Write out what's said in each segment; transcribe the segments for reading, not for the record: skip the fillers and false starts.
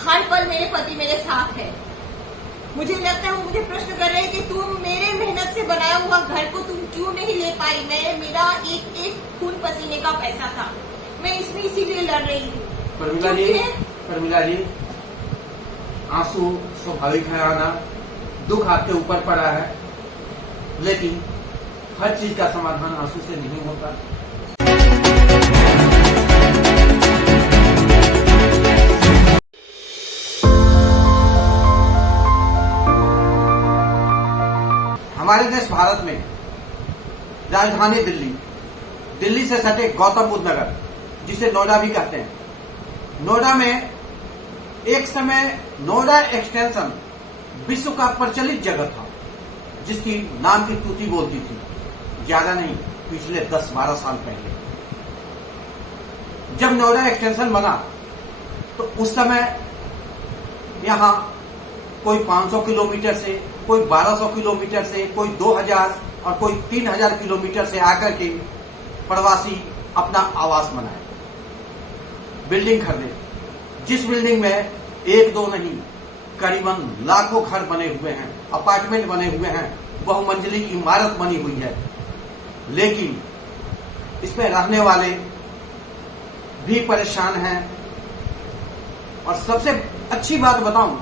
हर पल मेरे पति मेरे साथ है। मुझे लगता है वो मुझे प्रश्न कर रहे हैं कि तुम मेरे मेहनत से बनाया हुआ घर को तुम क्यों नहीं ले पाई। मेरा एक एक खून पसीने का पैसा था, मैं इसमें इसीलिए लड़ रही हूँ। परमिला जी, आंसू स्वाभाविक है आना, दुख आपके ऊपर पड़ा है, लेकिन हर चीज का समाधान आंसू से नहीं होता। हमारे देश भारत में राजधानी दिल्ली से सटे गौतम बुद्ध नगर, जिसे नोएडा भी कहते हैं, नोएडा में एक समय नोएडा एक्सटेंशन विश्व का प्रचलित जगह था, जिसकी नाम की तूती बोलती थी। ज्यादा नहीं, पिछले 10-12 साल पहले जब नोएडा एक्सटेंशन बना तो उस समय यहां कोई 500 किलोमीटर से, कोई 1200 किलोमीटर से, कोई 2000 और कोई 3000 किलोमीटर से आकर के प्रवासी अपना आवास बनाए, बिल्डिंग खरीदे, जिस बिल्डिंग में एक दो नहीं करीबन लाखों घर बने हुए हैं, अपार्टमेंट बने हुए हैं, बहुमंजिली इमारत बनी हुई है। लेकिन इसमें रहने वाले भी परेशान हैं। और सबसे अच्छी बात बताऊं,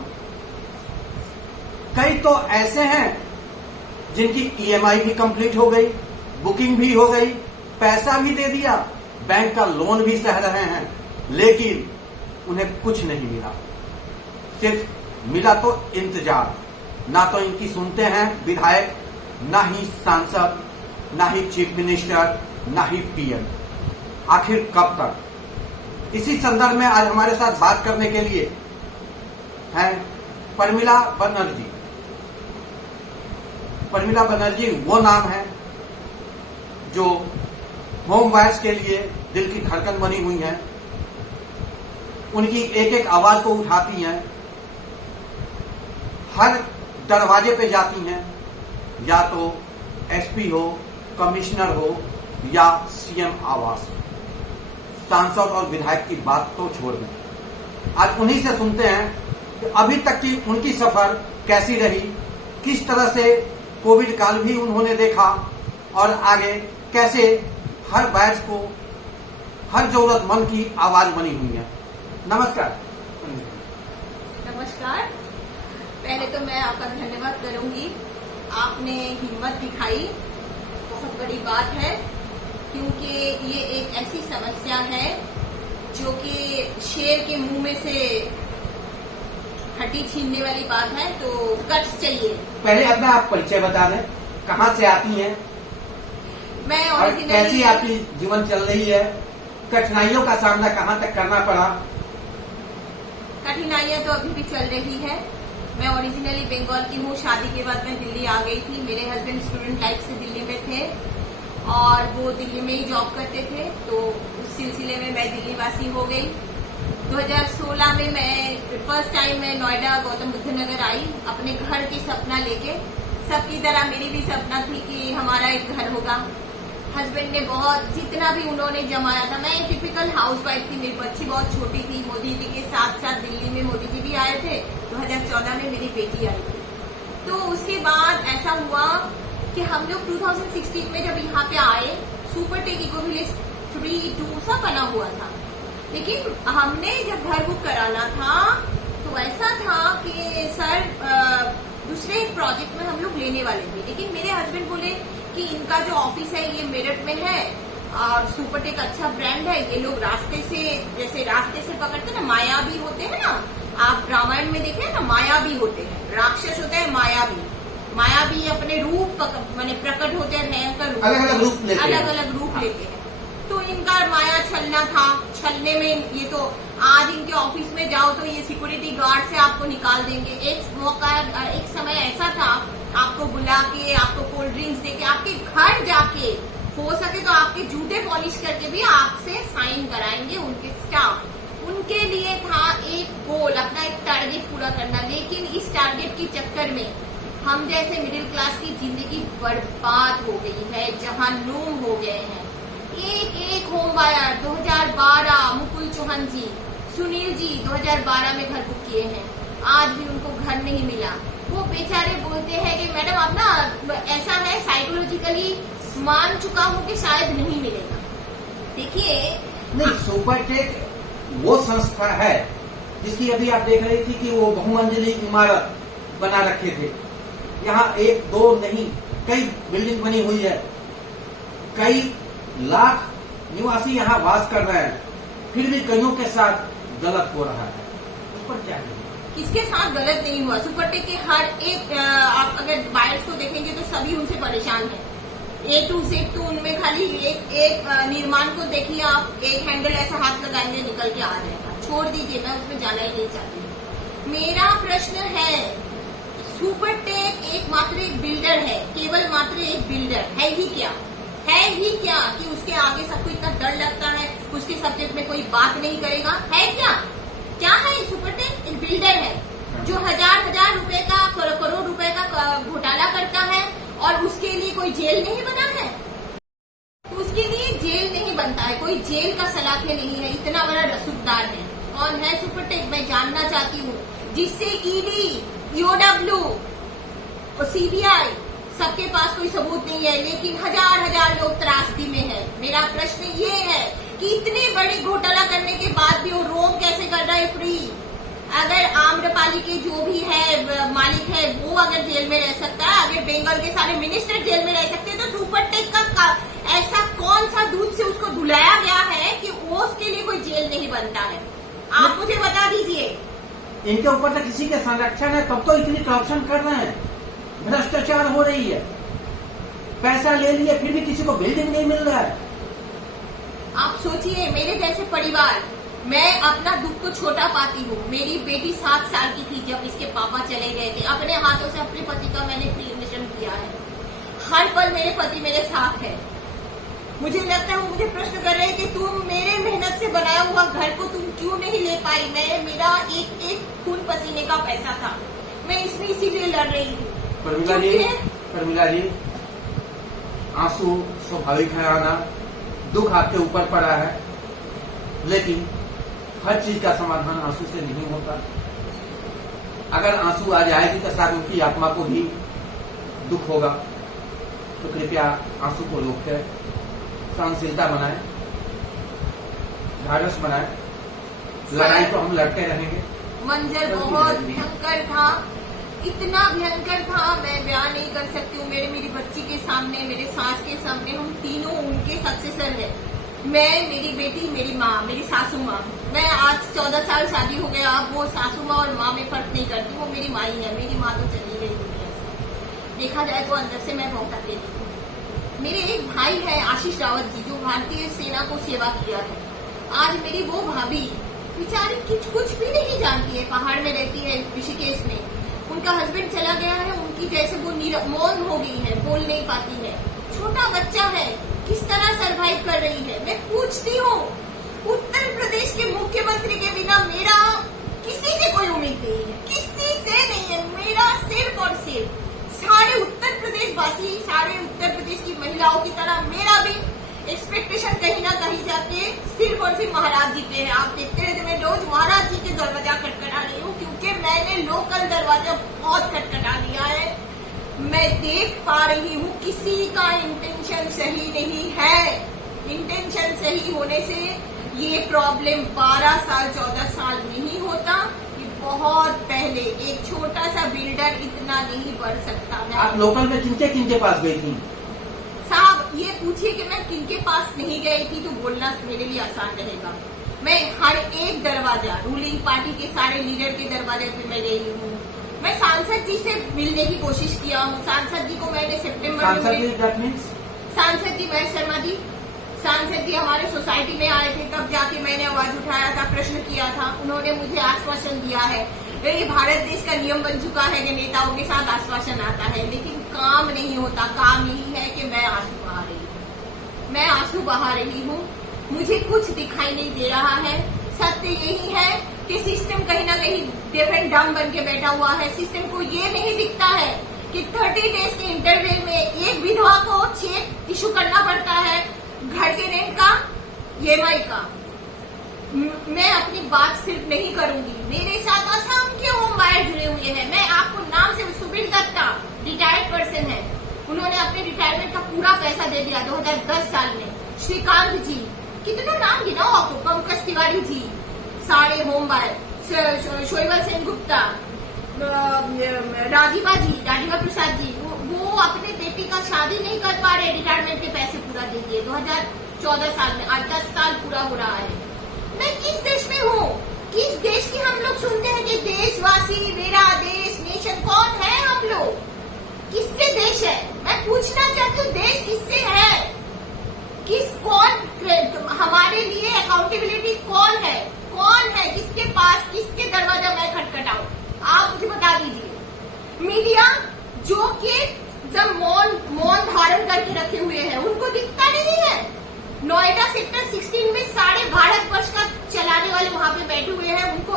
कई तो ऐसे हैं जिनकी ईएमआई भी कंप्लीट हो गई, बुकिंग भी हो गई, पैसा भी दे दिया, बैंक का लोन भी सह रहे हैं, लेकिन उन्हें कुछ नहीं मिला। सिर्फ मिला तो इंतजार। ना तो इनकी सुनते हैं विधायक, ना ही सांसद, ना ही चीफ मिनिस्टर, ना ही पीएम। आखिर कब तक? इसी संदर्भ में आज हमारे साथ बात करने के लिए हैं परमिला बनर्जी। परमिला बनर्जी वो नाम है जो होम वायर्स के लिए दिल की धड़कन बनी हुई है। उनकी एक एक आवाज को उठाती हैं, हर दरवाजे पे जाती हैं, या तो एसपी हो, कमिश्नर हो या सीएम आवास। सांसद और विधायक की बात तो छोड़ दें, आज उन्हीं से सुनते हैं कि अभी तक की उनकी सफर कैसी रही, किस तरह से कोविड काल भी उन्होंने देखा और आगे कैसे हर बैच को, हर जरूरतमंद की आवाज बनी हुई है। नमस्कार। नमस्कार। पहले तो मैं आपका धन्यवाद करूंगी, आपने हिम्मत दिखाई, बहुत बड़ी बात है, क्योंकि ये एक ऐसी समस्या है जो कि शेर के मुंह में से हड्डी छीनने वाली बात है, तो गट्स चाहिए। पहले अपना आप परिचय बता दें, कहाँ से आती हैं, मैं और कैसी आपकी जीवन चल रही है, कठिनाइयों का सामना कहाँ तक करना पड़ा? कठिनाइयां तो अभी भी चल रही है। मैं ओरिजिनली बंगाल की हूँ, शादी के बाद मैं दिल्ली आ गई थी। मेरे हस्बैंड स्टूडेंट लाइफ से दिल्ली में थे और वो दिल्ली में ही जॉब करते थे, तो उस सिलसिले में मैं दिल्ली वासी हो गई। 2016 में मैं फर्स्ट टाइम मैं नोएडा गौतम बुद्ध नगर आई, अपने घर की सपना लेके। सबकी तरह मेरी भी सपना थी कि हमारा एक घर होगा। हस्बैंड ने बहुत, जितना भी उन्होंने जमाया था, मैं एक टिपिकल हाउसवाइफ थी, मेरी बच्ची बहुत छोटी थी। मोदी जी के साथ साथ दिल्ली में मोदी जी भी आए थे, 2014 में मेरी बेटी आई थी। तो उसके बाद ऐसा हुआ कि हम लोग 2016 में जब यहाँ पे आए, सुपर टेक इको विलेज 3-2 सब बना हुआ था, लेकिन हमने जब घर बुक कराना था तो ऐसा था कि सर दूसरे एक प्रोजेक्ट में हम लोग लेने वाले थे, लेकिन मेरे हस्बैंड बोले कि इनका जो ऑफिस है ये मेरठ में है और सुपरटेक अच्छा ब्रांड है, ये लोग रास्ते से, जैसे रास्ते से पकड़ते ना, मायावी होते हैं ना, आप रामायण में देखे ना, मायावी होते हैं, राक्षस होते हैं मायावी अपने रूप माने प्रकट होते हैं, भयंकर रूप, अलग अलग रूप लेते हैं। तो इनका माया छलना था, छलने में ये तो आज इनके ऑफिस में जाओ तो ये सिक्योरिटी गार्ड से आपको निकाल देंगे। एक समय ऐसा था, आपको बुला के, आपको कोल्ड ड्रिंक्स देके, आपके घर जाके, हो सके तो आपके जूते पॉलिश करके भी आपसे साइन कराएंगे उनके स्टाफ। उनके लिए था एक गोल, अपना एक टारगेट पूरा करना, लेकिन इस टारगेट के चक्कर में हम जैसे मिडिल क्लास की जिंदगी बर्बाद हो गई है, जहां नूम हो गए हैं। एक होम वायर 2012 मुकुल चौहान जी सुनील जी 2012 में घर बुक किए हैं, आज भी उनको घर नहीं मिला। वो बेचारे बोलते हैं कि मैडम अब ना ऐसा है, साइकोलॉजिकली मान चुका हूँ कि शायद नहीं मिलेगा। देखिए नहीं, सुपरटेक वो संस्था है जिसकी अभी आप देख रही थी कि वो बहुमंजिली इमारत बना रखे थे। यहाँ एक दो नहीं, कई बिल्डिंग बनी हुई है, कई लाख निवासी यहाँ वास कर रहे हैं, फिर भी कईयों के साथ गलत हो रहा है। उस पर क्या कहें? किसके साथ गलत नहीं हुआ? सुपरटेक के हर एक आप अगर बायर्स को देखेंगे तो सभी उनसे परेशान हैं। A to Z तो उनमें खाली एक निर्माण को देखिए आप, एक हैंडल ऐसा हाथ लगाएंगे निकल के आ जाएगा। छोड़ दीजिए, मैं उसमें जाना ही नहीं चाहती। मेरा प्रश्न है, सुपरटेक एकमात्र एक बिल्डर है, केवल मात्र एक बिल्डर है ही क्या? है ही क्या कि उसके आगे सबको इतना डर लगता है, उसके सब्जेक्ट में कोई बात नहीं करेगा? है क्या? क्या है सुपरटेक? एक बिल्डर है जो हजार रुपए का, करोड़ रुपए का घोटाला करता है और उसके लिए कोई जेल नहीं बना है। तो उसके लिए जेल नहीं बनता है, कोई जेल का सलाखे नहीं है, इतना बड़ा रसूखदार है। कौन है सुपरटेक? मैं जानना चाहती हूँ, जिससे ईडी, ईओडब्ल्यू और सीबीआई सबके पास कोई सबूत नहीं है, लेकिन हजार लोग त्रासदी में है। मेरा प्रश्न ये है कि इतने बड़े घोटाला करने के बाद भी वो रोम कैसे कर रहा है फ्री? अगर आम्रपाली के जो भी है मालिक है वो अगर जेल में रह सकता है, अगर बंगाल के सारे मिनिस्टर जेल में रह सकते हैं, तो सुपरटेक का ऐसा कौन सा दूध से उसको धुलाया गया है कि वो उसके लिए कोई जेल नहीं बनता है? आप मुझे बता दीजिए। इनके ऊपर तो किसी के संरक्षण है, तब तो इतनी करप्शन कर रहे हैं, भ्रष्टाचार हो रही है, पैसा ले लिए फिर भी किसी को बिल्डिंग नहीं मिल रहा है। आप सोचिए, मेरे जैसे परिवार, मैं अपना दुख तो छोटा पाती हूँ। मेरी बेटी 7 साल की थी जब इसके पापा चले गए थे। अपने हाथों से अपने पति का मैंने क्रीमेशन किया है। हर पल मेरे पति मेरे साथ है। मुझे लगता है वो मुझे प्रश्न कर रहे हैं कि तुम मेरे मेहनत से बनाया हुआ घर को तुम क्यों नहीं ले पाई? मेरा एक खून पसीने का पैसा था, मैं इसमें इसीलिए लड़ रही हूँ। परमिला जी, आंसू स्वाभाविक है आना, दुख आपके ऊपर पड़ा है, लेकिन हर चीज का समाधान आंसू से नहीं होता। अगर आंसू आ जाएगी तो शायद उनकी आत्मा को भी दुख होगा, तो कृपया आंसू को रोककर सहनशीलता बनाए, ढाढ़स बनाए। लड़ाई तो हम लड़ते रहेंगे। मंजर बहुत भयंकर था, इतना भयंकर था मैं बयान नहीं कर सकती हूँ। मेरी बच्ची के सामने, मेरे सास के सामने, हम तीनों उनके सक्सेसर है। मैं, मेरी बेटी, मेरी माँ, मेरी सासू माँ। मैं आज 14 साल शादी हो गया, अब वो सासू माँ और माँ में फर्क नहीं करती, वो मेरी माँ ही है। मेरी माँ तो चली गई दुनिया से, देखा जाए तो अंदर से मैं बहुत अकेली हूँ। मेरे एक भाई है आशीष रावत जी, जो भारतीय सेना को सेवा किया है। आज मेरी वो भाभी बेचारी कुछ भी नहीं जानती है, पहाड़ में रहती है ऋषिकेश में। उनका हस्बैंड चला गया है, उनकी जैसे वो मौन हो गई है, बोल नहीं पाती है। छोटा बच्चा है, किस तरह सरवाइव कर रही है? मैं पूछती हूँ, उत्तर प्रदेश के मुख्यमंत्री के बिना मेरा किसी से कोई उम्मीद नहीं है, किसी से नहीं है। मेरा सिर्फ और सिर्फ सारे उत्तर प्रदेश वासी, सारे उत्तर प्रदेश की महिलाओं की तरह मेरा भी एक्सपेक्टेशन कहीं ना कहीं जाके सिर्फ और सिर्फ महाराज जी पे है। आप देखते रहे, मैं रोज महाराज जी के दरवाजा खटखटा रही हूँ, क्योंकि मैंने लोकल दरवाजा बहुत खटखटा दिया है। मैं देख पा रही हूँ किसी का इंटेंशन सही नहीं है। इंटेंशन सही होने से ये प्रॉब्लम 12 साल 14 साल नहीं होता, ये बहुत पहले एक छोटा सा बिल्डर इतना नहीं बढ़ सकता है। आप लोकल में किनके पास गई थी? साहब ये पूछिए कि मैं किनके पास नहीं गई थी, तो बोलना मेरे लिए आसान रहेगा। मैं हर एक दरवाजा, रूलिंग पार्टी के सारे लीडर के दरवाजे पे मैं गई हूँ। मैं सांसद जी से मिलने की कोशिश किया हूँ। सांसद जी को मैंने सितंबर में, सांसद जी महेश शर्मा जी, सांसद जी हमारे सोसाइटी में आए थे, तब जाके मैंने आवाज उठाया था, प्रश्न किया था। उन्होंने मुझे आश्वासन दिया है। ये भारत देश का नियम बन चुका है कि नेताओं के साथ आश्वासन आता है, लेकिन काम नहीं होता। काम यही है कि मैं आंसू बहा रही हूँ, मैं आंसू बहा रही हूँ, मुझे कुछ दिखाई नहीं दे रहा है। सत्य यही है कि सिस्टम कहीं ना कहीं डेफ एंड डम बन के बैठा हुआ है। सिस्टम को ये नहीं दिखता है कि 30 डेज के इंटरवल में एक विधवा को चेक इशू करना पड़ता है, घर के रेंट का, EMI का। मैं अपनी बात सिर्फ नहीं करूंगी, मेरे साथ असंख्य होम बायर जुड़े हुए हैं। मैं आपको नाम से, सुबीर दत्ता रिटायर्ड पर्सन है, उन्होंने अपने रिटायरमेंट का पूरा पैसा दे दिया 2010 साल में। श्रीकांत जी, कितना नाम गिनाओ आपको, पंकज तिवारी जी, सारे होम बायर, शोएबल सेन गुप्ता, राजीवा प्रसाद जी, वो अपने बेटी का शादी नहीं कर पा रहे, रिटायरमेंट के पैसे पूरा दे दिए 2014 साल में। आज 10 साल पूरा हो रहा है। मैं किस देश में हूँ? किस देश की हम लोग सुनते हैं कि देशवासी, मेरा देश, नेशन, कौन है हम लोग? किससे देश है? मैं पूछना चाहती हूँ, देश किससे है? कौन हमारे लिए अकाउंटेबिलिटी कौन है? कौन है जिसके पास, किसके दरवाजा मैं खटखटाऊं? आप मुझे बता दीजिए। मीडिया जो कि जब मौन धारण करके रखे हुए हैं, उनको दिखता नहीं है। नोएडा सेक्टर 16 में सारे भारत वर्ष का चलाने वाले वहां पे बैठे हुए हैं, उनको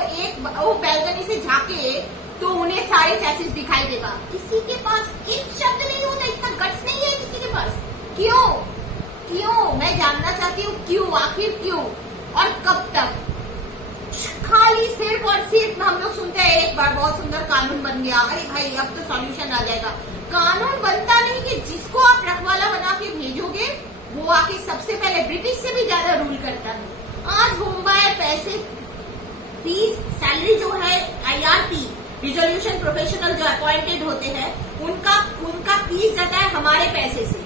वो बैल्कनी से झांके तो उन्हें सारे चैसेस दिखाई देगा। किसी के पास एक शब्द नहीं होता, इतना गट्स नहीं है किसी के पास। क्यों? मैं जानना चाहती हूँ क्यों, आखिर क्यों और कब तक? खाली सिर्फ और सिर्फ हम लोग सुनते हैं एक बार बहुत सुंदर कानून बन गया, अरे भाई अब तो सॉल्यूशन आ जाएगा। कानून बनता नहीं कि जिसको आप रखवाला बना के भेजोगे वो आके सबसे पहले ब्रिटिश से भी ज्यादा रूल करता है। आज होम बायर पैसे, फीस, सैलरी जो है, IRP रिजोल्यूशन प्रोफेशनल जो अपॉइंटेड होते हैं, उनका फीस जाता है हमारे पैसे से।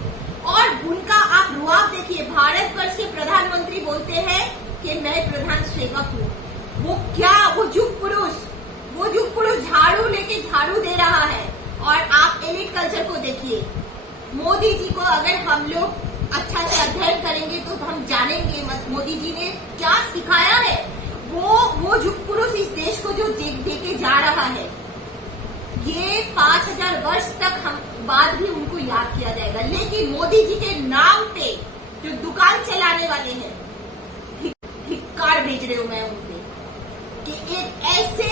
और उनका आप रुआब देखिए, भारतवर्ष के प्रधानमंत्री बोलते हैं कि मैं प्रधान सेवक हूँ। वो क्या, वो युग पुरुष झाड़ू लेके झाड़ू दे रहा है। और आप एलिट कल्चर को देखिए, मोदी जी को अगर हम लोग अच्छा से अध्ययन करेंगे तो हम जानेंगे मोदी जी ने क्या सिखाया है। वो युग पुरुष इस देश को जो देके जा रहा है, ये 5000 वर्ष तक हम बाद भी उनको याद किया जाएगा। लेकिन मोदी जी के नाम पे जो दुकान चलाने वाले हैं, धिक्कार भेज रही हूं मैं उनपे कि एक ऐसे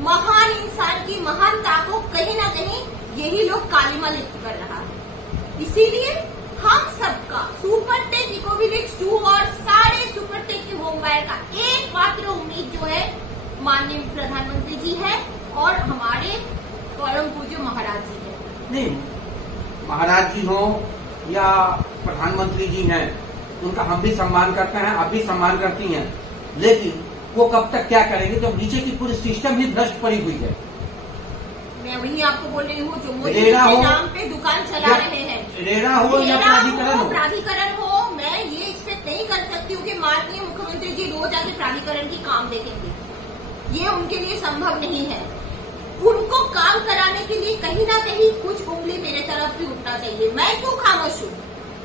महान इंसान की महानता को कहीं ना कहीं यही लोग कालिमा लिप्त कर रहा है। इसीलिए हम सबका सुपर टेक इकोविलेज 2 और सारे सुपर टेक के होम बायर का एकमात्र उम्मीद जो है माननीय प्रधानमंत्री जी है और हमारे परम पूज्य महाराज जी है। नहीं, महाराज जी हो या प्रधानमंत्री जी हैं, उनका हम भी सम्मान करते हैं, आप भी सम्मान करती हैं, लेकिन वो कब तक क्या करेंगे जब नीचे की पूरी सिस्टम ही भ्रष्ट पड़ी हुई है। मैं वही आपको बोल रही हूँ, जो मोदी जी के नाम पे दुकान चला रहे हैं, रेरा हो या प्राधिकरण हो, मैं ये एक्सपेक्ट नहीं कर सकती हूँ कि माननीय मुख्यमंत्री जी रोज आके प्राधिकरण की काम देखेंगे। ये उनके लिए संभव नहीं है। उनको काम कराने के लिए कहीं ना कहीं कुछ उंगली मेरे तरफ भी उठना चाहिए। मैं क्यों खामोश हूँ?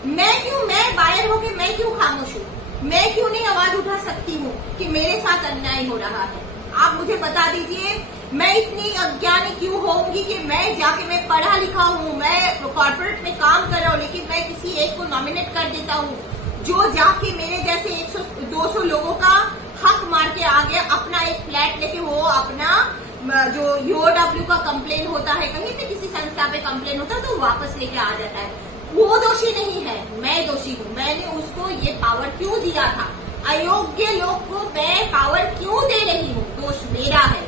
मैं बायर होके मैं क्यों खामोश हूँ? मैं क्यों नहीं आवाज उठा सकती हूँ कि मेरे साथ अन्याय हो रहा है? आप मुझे बता दीजिए, मैं इतनी अज्ञानी क्यों होंगी कि मैं पढ़ा लिखा हूँ, मैं कॉर्पोरेट में काम कर रहा हूँ, लेकिन मैं किसी एक को नॉमिनेट कर देता हूँ जो जाके मेरे जैसे 100-200 लोगों का हक मार के आ गया, अपना एक फ्लैट लेके वो अपना जो UOW का कंप्लेन होता है, कहीं पे किसी संस्था पे कंप्लेन होता है तो वापस लेके आ जाता है। वो दोषी नहीं है, मैं दोषी हूँ। मैंने उसको ये पावर क्यों दिया था? अयोग्य लोग को मैं पावर क्यों दे रही हूँ? दोष मेरा है।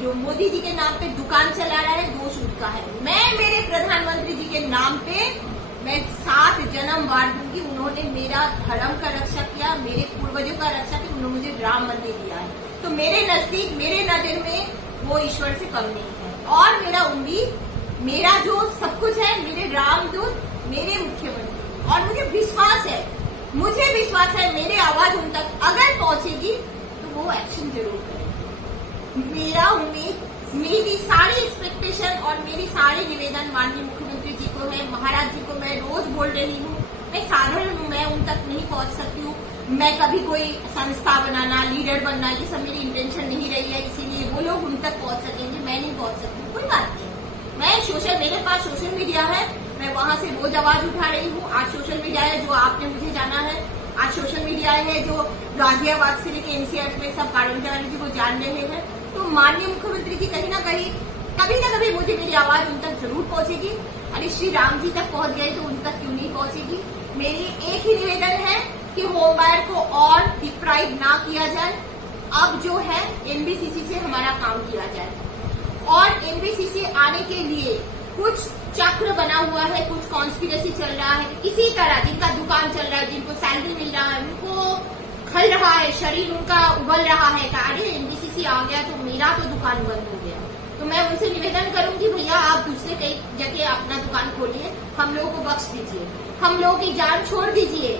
जो मोदी जी के नाम पे दुकान चला रहा है, दोष उनका है। मैं मेरे प्रधानमंत्री जी के नाम पे मैं 7 जन्म वार दूंगी। उन्होंने मेरा धर्म का रक्षा किया, मेरे पूर्वजों का रक्षा किया, उन्होंने मुझे राम मंदिर दिया है। तो मेरे नजदीक, मेरे नजर में वो ईश्वर से कम नहीं है। और मेरा उम्मीद, मेरा जो सब कुछ है, मेरे रामदूत, मेरे मुख्यमंत्री, और मुझे विश्वास है मेरी आवाज उन तक अगर पहुंचेगी तो वो एक्शन जरूर करेंगे। मेरा उम्मीद, मेरी सारी एक्सपेक्टेशन और मेरी सारे निवेदन माननीय मुख्यमंत्री जी को है, महाराज जी को मैं रोज बोल रही हूँ। मैं साधारण हूँ, मैं उन तक नहीं पहुंच सकती हूँ। मैं कभी कोई संस्था बनाना, लीडर बनना, ये सब मेरी इंटेंशन नहीं रही है, इसीलिए वो लोग उन तक पहुंच सकेंगे, मैं नहीं पहुंच सकती। कोई बात नहीं, मेरे पास सोशल मीडिया है, मैं वहां से रोज आवाज उठा रही हूँ। आज सोशल मीडिया है जो आपने मुझे जाना है, आज सोशल मीडिया है जो गाजियाबाद से लेकर NCR में सब पार्वती जी को जान रहे हैं। तो माननीय मुख्यमंत्री जी कहीं ना कभी मुझे मेरी आवाज उन तक जरूर पहुंचेगी। अरे श्री राम जी तक पहुंच गए तो उन तक क्यों नहीं पहुंचेगी? मेरी एक ही निवेदन है कि होम बायर को और डिप्राइव ना किया जाए। अब जो है एनबीसीसी से हमारा काम किया जाए, और एनबीसीसी आने के लिए कुछ चक्र बना हुआ है, कुछ कॉन्स्पिरेसी चल रहा है। इसी तरह जिनका दुकान चल रहा है, जिनको सैलरी मिल रहा है, उनको खल रहा है, शरीर उनका उबल रहा है कि अरे एनबीसीसी आ गया तो मेरा तो दुकान बंद हो गया। तो मैं उनसे निवेदन करूंगी, भैया आप दूसरे कई जगह अपना दुकान खोलिए, हम लोगों को बख्श दीजिए, हम लोगों की जान छोड़ दीजिए,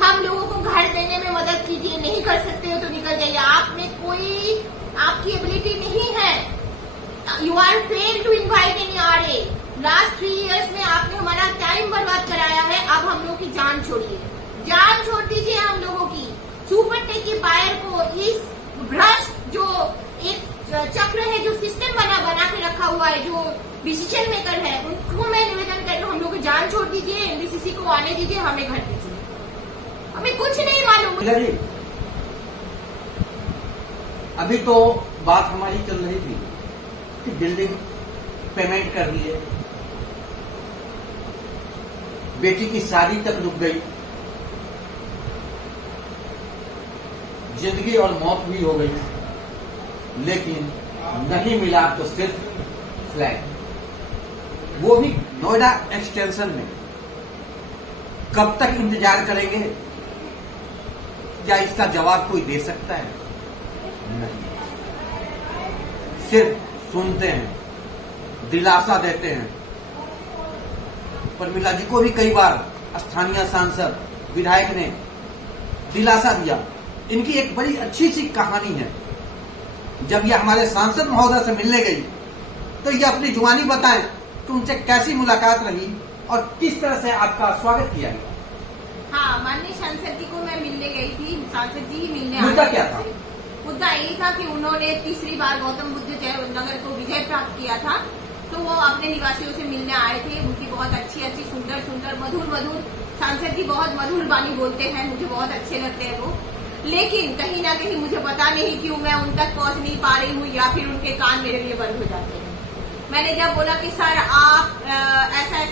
हम लोगों को घर देने में मदद कीजिए। नहीं कर सकते हो तो निकल जाइए, आप में कोई आपकी एबिलिटी नहीं है। You are fail to invite in RA. Last 3 years में आपने हमारा टाइम बर्बाद कराया है, अब हम लोग की जान छोड़िए, जान छोड़ दीजिए हम लोगों की। सुपर टेक की बायर को इस भ्रष्ट जो एक चक्र है, जो सिस्टम बना के रखा हुआ है, जो डिसीजन मेकर है, उनको मैं निवेदन कर रही हूँ, हम लोग को जान छोड़ दीजिए, एनबीसीसी को आने दीजिए, हमें घर दीजिए, हमें कुछ नहीं मालूम। जी, अभी तो बात हमारी चल रही थी कि बिल्डिंग पेमेंट कर रही है, बेटी की शादी तक रुक गई, जिंदगी और मौत भी हो गई, लेकिन नहीं मिला तो सिर्फ फ्लैट, वो भी नोएडा एक्सटेंशन में। कब तक इंतजार करेंगे? क्या इसका जवाब कोई दे सकता है? नहीं, सिर्फ सुनते हैं, दिलासा देते हैं। प्रमिला जी को भी कई बार स्थानीय सांसद विधायक ने दिलासा दिया। इनकी एक बड़ी अच्छी सी कहानी है। जब ये हमारे सांसद महोदय से मिलने गई तो ये अपनी जुबानी बताएं कि उनसे कैसी मुलाकात रही और किस तरह से आपका स्वागत किया गया। हाँ, माननीय सांसद जी को मैं मिलने गई थी, सांसद जी ही मिलने मुद्दा क्या था? मुद्दा यही था कि उन्होंने तीसरी बार गौतम बुद्ध नगर को विजय प्राप्त किया था, तो वो अपने निवासियों से मिलने आए थे। उनकी बहुत अच्छी सुंदर मधुर सांसद जी बहुत मधुर वाणी बोलते हैं, मुझे बहुत अच्छे लगते हैं वो। लेकिन कहीं ना कहीं मुझे पता नहीं क्यों मैं उन तक पहुंच नहीं पा रही हूँ, या फिर उनके कान मेरे लिए बंद हो जाते हैं। मैंने जब बोला कि सर आप ऐसा है,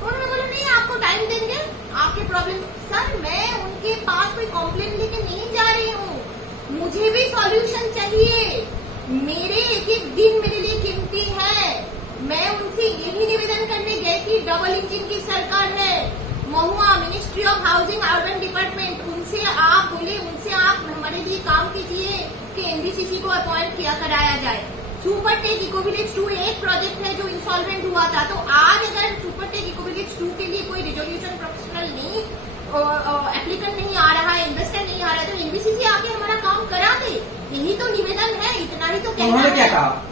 तो उन्होंने बोला नहीं आपको टाइम देंगे, आपके प्रॉब्लम। सर मैं उनके पास कोई कॉम्प्लेन लेके नहीं जा रही हूँ, मुझे भी सॉल्यूशन चाहिए। मेरे एक दिन मेरे लिए कीमती है। मैं उनसे यही निवेदन करने गई थी, डबल इंजन की सरकार है, MoHUA ministry of housing urban department, उनसे आप बोले, उनसे आप हमारे लिए काम कीजिए कि एनबीसीसी को अपॉइंट कराया जाए। सुपर टेक इको विलेज 2 एक प्रोजेक्ट है जो इंसॉल्वेंट हुआ था, तो आज अगर सुपर टेक इको विलेज 2 के लिए कोई रिजोल्यूशन प्रोफेशनल नहीं, एप्लीकेंट नहीं आ रहा है, इन्वेस्टर नहीं आ रहा है, तो एनबीसीसी आके हमारा काम करा दे। यही तो निवेदन है, इतना ही तो कहना है। क्या कहा?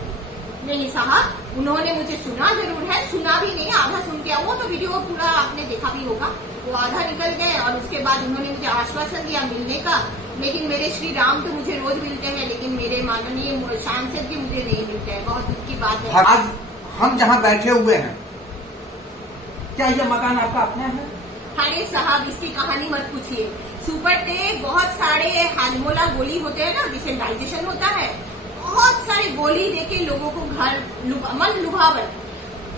नहीं साहब, उन्होंने मुझे सुना जरूर है, सुना भी नहीं, आधा सुन के वो तो वीडियो पूरा आपने देखा भी होगा, वो आधा निकल गए। और उसके बाद उन्होंने मुझे आश्वासन दिया मिलने का, लेकिन मेरे श्री राम तो मुझे रोज मिलते हैं, लेकिन मेरे माननीय सांसद भी मुझे नहीं मिलते हैं। बहुत दुख की बात है। आज हम जहाँ बैठे हुए हैं, क्या यह मकान आपका अपना है? अरे साहब, इसकी कहानी मत पूछिए। सुपर टेक बहुत सारे हाजमोला गोली होते हैं ना, जिसे डाइजेशन होता है, बहुत सारे गोली देके लोगों को घर मन लुभावन,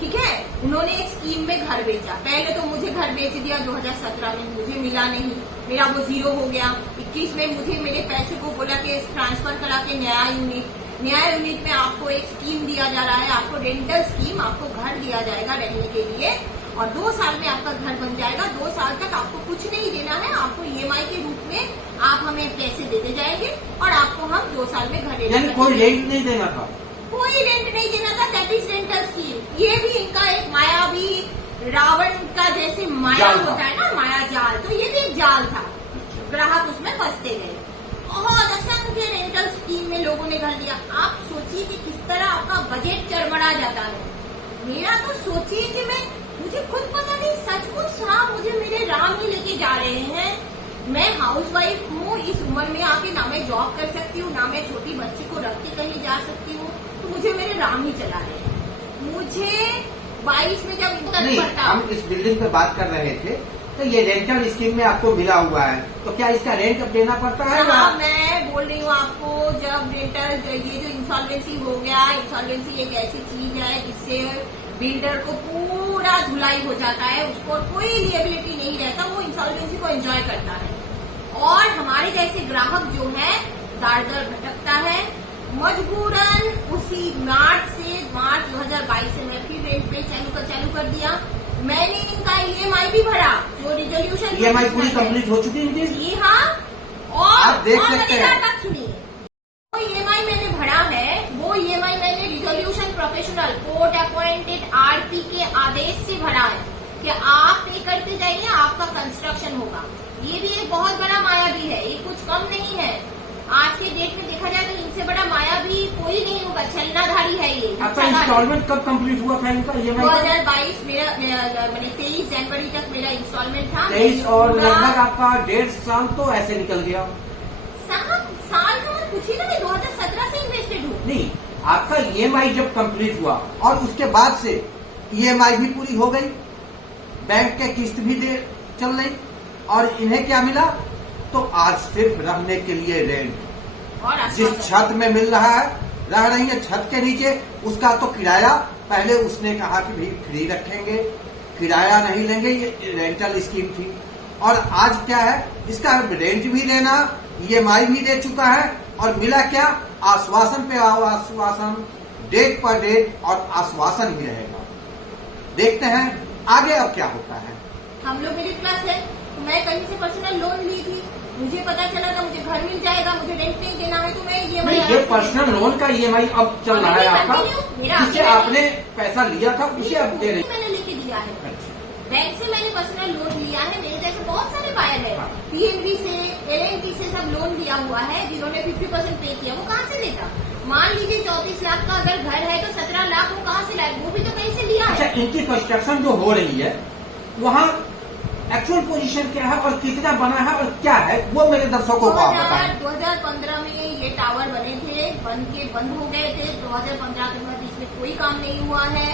ठीक है। उन्होंने एक स्कीम में घर बेचा। पहले तो मुझे घर बेच दिया 2017 में, मुझे मिला नहीं, मेरा वो 0 हो गया। 21 में मुझे मेरे पैसे को बोला कि ट्रांसफर करा के नया यूनिट में आपको एक स्कीम दिया जा रहा है, आपको रेंटल स्कीम, आपको घर दिया जाएगा रहने के लिए, और 2 साल में आपका घर बन जाएगा। 2 साल तक आपको कुछ नहीं देना है, आपको ईएमआई के रूप में आप हमें पैसे देते जाएंगे और आपको हम 2 साल में घर यानी कोई रेंट नहीं देना था? कोई रेंट नहीं देना था। That is rental scheme. ये भी इनका एक मायावी रावण का जैसे माया होता है ना, माया जाल, तो ये भी एक जाल था, ग्राहक उसमें फंसते गए। बहुत असंख्य रेंटल स्कीम में लोगों ने घर लिया। आप सोचिए कि किस तरह आपका बजट चरमरा जाता है। मेरा तो सोचिए कि मुझे खुद पता नहीं, सचमुच हाँ, मुझे मेरे राम ही लेके जा रहे हैं। मैं हाउसवाइफ हूँ, इस उम्र में आके ना मैं जॉब कर सकती हूँ, ना मैं छोटी बच्ची को रख के कहीं जा सकती हूँ, तो मुझे मेरे राम ही चला रहे हैं। मुझे 22 में जब नहीं, हम इस बिल्डिंग पे बात कर रहे थे, तो ये रेंटल स्कीम में आपको मिला हुआ है, तो क्या इसका रेंट अब देना पड़ता है? हाँ, मैं बोल रही हूँ आपको, जब रेंटल ये जो इंसॉल्वेंसी हो गया, इंसॉल्वेंसी एक ऐसी चीज है जिससे बिल्डर को पूरा धुलाई हो जाता है, उसको कोई लिएबिलिटी नहीं रहता, वो इंसॉल्वेंसी को एंजॉय करता है। और हमारे जैसे ग्राहक जो है दार दर भटकता है। मजबूरन उसी मार्च 2022 से मैं फिर रेंट पे चालू कर दिया। मैंने इनका EMI भी भरा, जो रिजोल्यूशन EMI पूरी कंप्लीट हो चुकी है इनकी? जी हाँ। और आप देख सकते हैं, बात सुनिए, वो EMI मैंने भरा है, वो EMI मैंने resolution professional court appointed RP के आदेश से भरा है कि आप पे करते जाइए, आपका कंस्ट्रक्शन होगा। ये भी एक बहुत बड़ा माया भी है, ये कुछ कम नहीं है। आज के डेट में देखा जाए तो इनसे बड़ा माया भी कोई नहीं होगा, छलनाधारी है ये। आपका इंस्टॉलमेंट कब कंप्लीट हुआ था इनका EMI? 2022 मेरा मैंने 23 जनवरी तक मेरा इंस्टॉलमेंट था। 23 और लगभग आपका 1.5 साल तो ऐसे निकल गया। साल का मत पूछिए ना, मैं 2017 से इन्वेस्टेड हूँ। नहीं, आपका EMI जब कंप्लीट हुआ और उसके बाद से EMI भी पूरी हो गई, बैंक के किस्त भी दे चल रही, और इन्हें क्या मिला? तो आज सिर्फ रहने के लिए रेंट। और जिस छत में मिल रहा है, रह रही है छत के नीचे, उसका तो किराया पहले उसने कहा कि भाई फ्री रखेंगे, किराया नहीं लेंगे, ये रेंटल स्कीम थी। और आज क्या है, इसका रेंट भी देना, EMI भी दे चुका है, और मिला क्या? आश्वासन पे आश्वासन, डेट पर डेट, और आश्वासन ही रहेगा। देखते हैं आगे अब क्या होता है। हम लोग मिडिल क्लास है, तो मैं कहीं से पर्सनल लोन ली थी, मुझे पता चला था मुझे घर मिल जाएगा, मुझे रेंट नहीं देना है, तो मैं EMI ये पर्सनल लोन का EMI अब चल रहा है आपका, जिससे आपने पैसा लिया था उसे अब दे रही। मैंने लेके दिया है, बैंक से मैंने पर्सनल लोन लिया है। मेरे जैसे बहुत सारे बायर है, PNB से, LNT से सब लोन लिया हुआ है, जिन्होंने 50% पे किया। वो कहाँ से देता? मान लीजिए 34 लाख का अगर घर है तो 17 लाख वो कहाँ से लाए? वो भी तो कहीं से लिया है। अच्छा, इनकी कंस्ट्रक्शन जो हो रही है वहाँ एक्चुअल पोजीशन क्या है और कितना बना है और क्या है, वो मेरे दर्शकों को आप बताएं। 2015 में ये टावर बने थे, बंद हो गए थे। 2015 के बाद इसमें कोई काम नहीं हुआ है।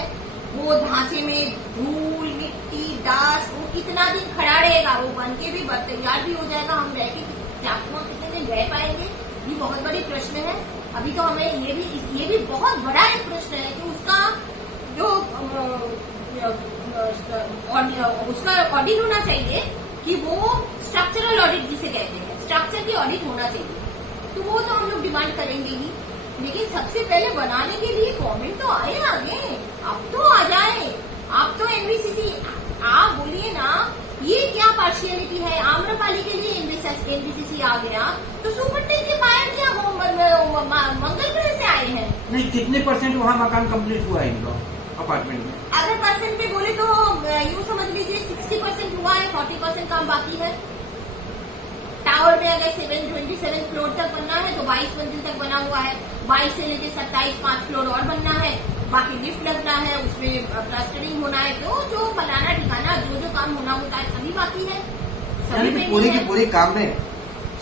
वो ढांचे में धूल, मिट्टी, डास, वो कितना दिन खड़ा रहेगा? वो बन के भी तैयार भी हो जाएगा, हम रह के कितने दिन रह पाएंगे? ये बहुत बड़ी प्रश्न है। अभी तो हमें ये भी बहुत बड़ा एक प्रश्न है कि उसका जो उसका ऑडिट होना चाहिए, कि वो स्ट्रक्चरल ऑडिट जिसे कहते हैं, स्ट्रक्चर की ऑडिट होना चाहिए। तो वो तो हम लोग डिमांड करेंगे ही, लेकिन सबसे पहले बनाने के लिए गवर्नमेंट तो आए आगे, अब तो आ जाए। आप तो NBCC आप बोलिए ना, ये क्या पार्शियलिटी है? आम्रपाली के लिए NBCC आ गया, तो सुपरटेक के बाहर क्या मंगल ग्रह से आए हैं? नहीं, कितने % वहाँ मकान कंप्लीट हुआ है इनका अपार्टमेंट में? अगर परसेंट पे बोले तो यूँ समझ लीजिए 60% हुआ है, 40% काम बाकी है। टावर में अगर 27 फ्लोर तक बनना है तो 22 मंजिल तक बना हुआ है। 22 से लेकर 27 5 फ्लोर और बनना है, बाकी लिफ्ट लगना है, उसमें प्लास्टरिंग होना है, जो फलाना ठिकाना जो काम होना होता है सभी बाकी है। सभी पूरी की पूरी काम में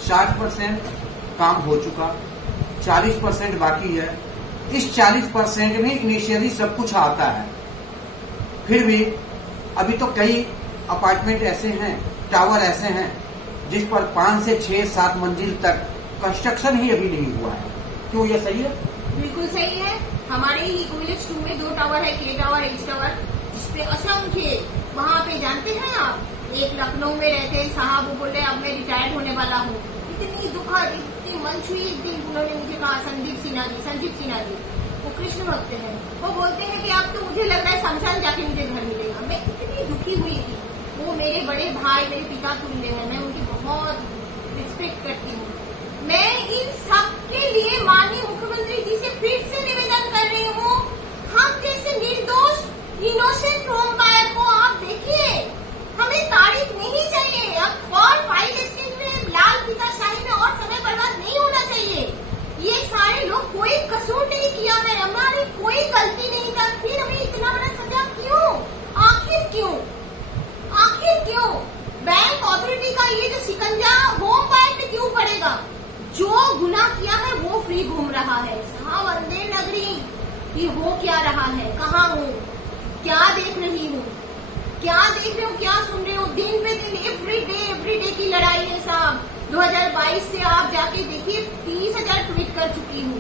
60% काम हो चुका, 40% बाकी है। इस 40% में इनिशियली सब कुछ आता है, फिर भी अभी तो कई अपार्टमेंट ऐसे हैं, टावर ऐसे हैं जिस पर 5 से 6 7 मंजिल तक कंस्ट्रक्शन ही अभी नहीं हुआ है। क्यों, ये सही है? बिल्कुल सही है। हमारे ही विलेज 2 में 2 टावर है, K टावर, H टावर, जिसपे असंख्य, वहाँ पे जानते हैं आप, एक लखनऊ में रहते हैं साहब, वो बोले अब मैं रिटायर्ड होने वाला हूँ। इतनी दुखद, इतनी मंच हुई, एक दिन उन्होंने मुझे कहा, संदीप सिन्हा जी, वो कृष्ण भक्त है, वो बोलते हैं कि अब तो मुझे लग रहा है शमशान जाके मुझे घर मिलेगा। मैं इतनी दुखी हुई थी। वो मेरे बड़े भाई, मेरे पिता तुल्य है, मैं उनकी बहुत रिस्पेक्ट करती हूँ। मैं इन सब के लिए माननीय मुख्यमंत्री जी से फिर से निवेदन कर रही हूँ, हम जैसे निर्दोष इनोसेंट होम बायर को आप देखिए, हमें तारीख नहीं चाहिए। अब और फाइल एक्सचेंज में लाल फीताशाही में और समय बर्बाद नहीं होना चाहिए। ये सारे लोग कोई कसूर नहीं किया है, हमारी कोई गलती नहीं था, फिर हमें इतना बड़ा सजा क्यों? आखिर क्यों? बैंक अथॉरिटी का ये जो शिकंजा होम बायर पे क्यों पड़ेगा? जो गुनाह किया है वो फ्री घूम रहा है। साहब अंधेर नगरी, ये हो क्या रहा है? कहाँ हूँ? क्या देख रही हूँ? क्या सुन रहे हो? दिन पे दिन एवरी डे की लड़ाई है साहब। 2022 से आप जाके देखिए 30,000 ट्वीट कर चुकी हूँ।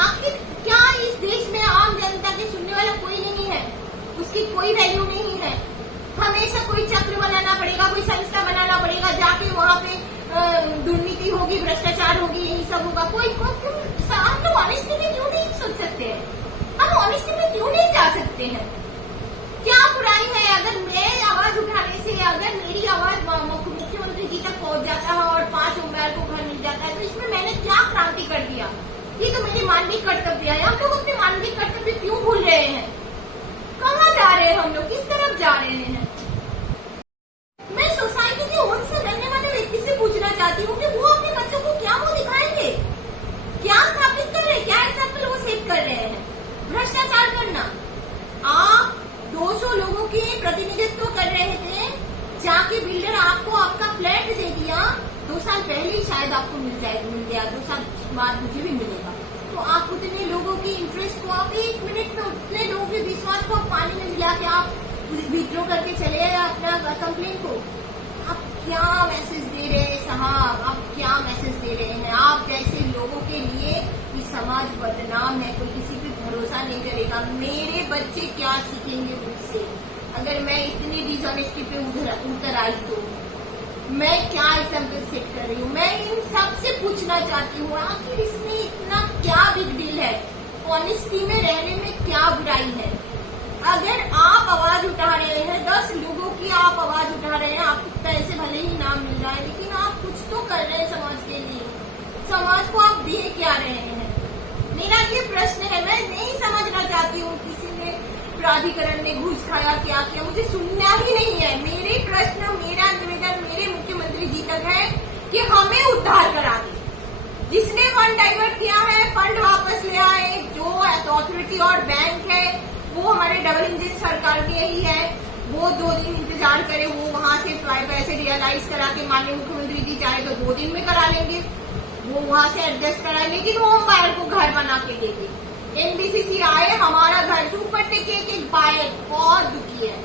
आखिर क्या इस देश में आम जनता के सुनने वाला कोई नहीं है? उसकी कोई वैल्यू नहीं है। हमेशा कोई चक्र बनाना पड़ेगा, कोई संस्था बनाना पड़ेगा, जाके वहाँ पे होगी, भ्रष्टाचार होगी, यही सब होगा। कोई हम लोग ऑनेस्टी में क्यों नहीं सोच सकते हैं? हम ऑनेस्टी में क्यों नहीं जा सकते हैं? क्या बुराई है अगर मैं आवाज उठाने से, अगर मेरी आवाज मुख्यमंत्री जी तक पहुंच जाता है और 5 उम्मीदवार को घर मिल जाता है, तो इसमें मैंने क्या क्रांति कर दिया? ये तो मेरी मानवीय कर्तव्य है। हम लोग अपने मानवीय कर्तव्य क्यों भूल रहे हैं? कहाँ जा रहे हैं हम लोग? किस तरफ जा रहे हैं? मैं सोसाइटी के उनसे रहने वाले व्यक्ति से पूछना चाहती हूँ कि वो अपने बच्चों को क्या वो दिखाएंगे, क्या स्थापित कर रहे हैं, क्या एग्जाम्पल वो सेट कर रहे हैं? भ्रष्टाचार करना। आप 200 लोगों की प्रतिनिधित्व कर रहे थे, जाके बिल्डर आपको आपका फ्लैट दे दिया, 2 साल पहले ही शायद आपको मिल गया, 2 साल बाद मुझे भी मिलेगा। तो आप उतने लोगों की इंटरेस्ट को, आप 1 मिनट में उतने लोगों के विश्वास को पानी में मिला के आप विड्रॉ करके चले गए अपना कंप्लेन को। आप क्या मैसेज दे रहे हैं साहब? आप क्या मैसेज दे रहे हैं? आप जैसे लोगों के लिए ये समाज बदनाम है, कोई किसी पे भरोसा नहीं करेगा। मेरे बच्चे क्या सीखेंगे मुझसे अगर मैं इतनी डिसऑनेस्टी पे उतर आई? तो मैं क्या एग्जाम्पल सेट कर रही हूँ? मैं इन सब से पूछना चाहती हूँ, आखिर इसमें इतना क्या बिग डील है? ऑनेस्टी में रहने में क्या बुराई है? अगर आप आवाज उठा रहे हैं, 10 लोगों की आप आवाज उठा रहे हैं, आपको पैसे भले ही नाम मिल रहा है, लेकिन आप कुछ तो कर रहे हैं समाज के लिए। समाज को आप दे क्या रहे हैं? मेरा ये प्रश्न है। मैं नहीं समझना चाहती हूँ किसी ने प्राधिकरण ने घूस खाया, क्या किया, मुझे सुनना ही नहीं है। मेरे प्रश्न, मेरा निवेदन मेरे मुख्यमंत्री जी तक है कि हमें उद्धार करा दे। जिसने फंड डाइवर्ट किया है, फंड वापस ले आए। जो अथॉरिटी और बैंक है वो हमारे डबल इंजन सरकार के ही है, वो 2 दिन इंतजार करे, वो वहां से पैसे रियलाइज करा के माननीय मुख्यमंत्री जी चाहे तो 2 दिन में करा लेंगे, वो वहां से एडजस्ट कराए, लेकिन वो हम बायर को घर बना के देंगे। एनबीसीसी आए, हमारा घर सुपर टेक एक बायर बहुत दुखी है,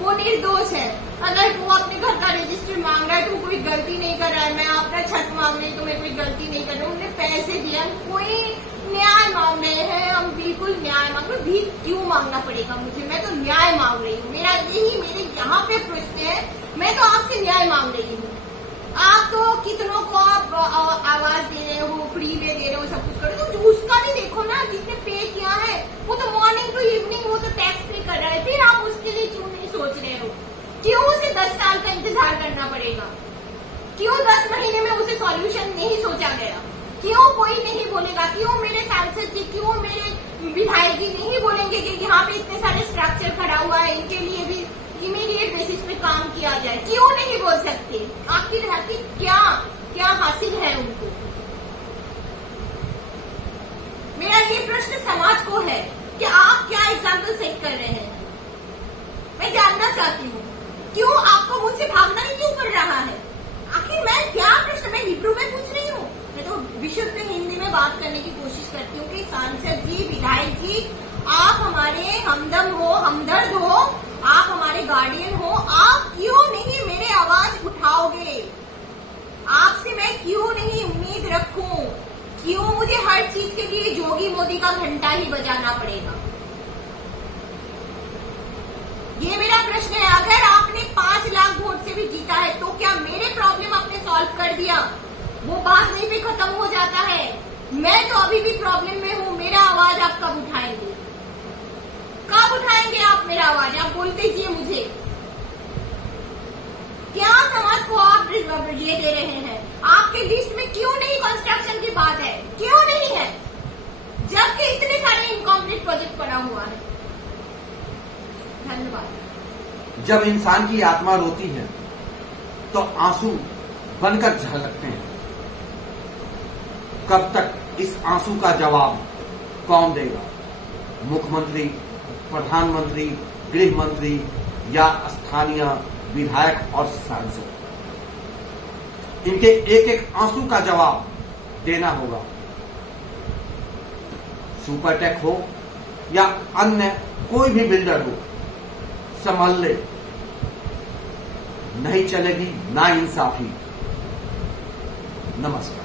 वो निर्दोष है। अगर वो अपने घर का रजिस्टर मांग रहा है तो कोई गलती नहीं कर रहा है। मैं अपना छत मांग रही तो मैं कोई गलती नहीं कर रही हूँ, उन्होंने पैसे दिए, हम कोई न्याय मांग रहे हैं, हम बिल्कुल न्याय मांग रहे। भीख क्यों मांगना पड़ेगा मुझे? मैं तो न्याय मांग रही हूँ। मेरा यही मेरे यहाँ पे प्रश्न है, मैं तो आपसे न्याय मांग रही हूँ। आप तो कितनों को आप आवाज दे रहे हो, फ्री में दे रहे हो, सब कुछ कर रहे हो, तो उसका भी देखो ना, जिसने पे किया है वो तो मॉर्निंग टू इवनिंग वो तो टैक्स पे कर रहा है, फिर आप उसके लिए क्यों नहीं सोच रहे हो? क्यों उसे 10 साल का इंतजार करना पड़ेगा? क्यों 10 महीने में उसे सॉल्यूशन नहीं सोचा गया? क्यों कोई नहीं बोलेगा? क्यों मेरे सांसद जी, क्यों मेरे विधायक जी नहीं बोलेंगे कि यहाँ पे इतने सारे स्ट्रक्चर खड़ा हुआ है, इनके लिए भी इमीडिएट बेसिस पे काम किया जाए? क्यों नहीं बोल सकते? आखिर क्या हासिल है उनको? मेरा ये प्रश्न समाज को है कि आप क्या एग्जाम्पल सेट कर रहे हैं? मैं जानना चाहती हूँ, क्यों आपको मुझसे भागना ही क्यों पड़ रहा है? आखिर मैं क्या प्रश्न, मैं हिब्रू में पूछ रही हूँ, मैं तो विशुद्ध हिंदी में बात करने की कोशिश करती हूँ कि सांसद जी, विधायक जी, आप हमारे हमदम हो, हमदर्द हो, आप हमारे गार्डियन हो, आप क्यों नहीं मेरे आवाज उठाओगे? आपसे मैं क्यों नहीं उम्मीद रखूं? क्यों मुझे हर चीज के लिए जोगी मोदी का घंटा ही बजाना पड़ेगा? ये मेरा प्रश्न है। अगर आपने 5 लाख वोट से भी जीता है तो क्या मेरे प्रॉब्लम आपने सॉल्व कर दिया? वो बात नहीं पे खत्म हो जाता है। मैं तो अभी भी प्रॉब्लम में हूँ। मेरा आवाज आप कब उठाएंगे? कब उठाएंगे आप मेरा आवाज? आप बोल दीजिए मुझे। क्या समाज को आप ये दे रहे हैं? आपके लिस्ट में क्यों नहीं कंस्ट्रक्शन की बात है? क्यों नहीं है, जबकि इतने सारे इनकम्प्लीट प्रोजेक्ट पड़ा हुआ है? धन्यवाद। जब इंसान की आत्मा रोती है तो आंसू बनकर झलकते हैं। कब तक इस आंसू का जवाब कौन देगा? मुख्यमंत्री, प्रधानमंत्री, गृह मंत्री या स्थानीय विधायक और सांसद? इनके एक एक आंसू का जवाब देना होगा। सुपरटेक हो या अन्य कोई भी बिल्डर हो, संभल ले, नहीं चलेगी नाइंसाफी। नमस्कार।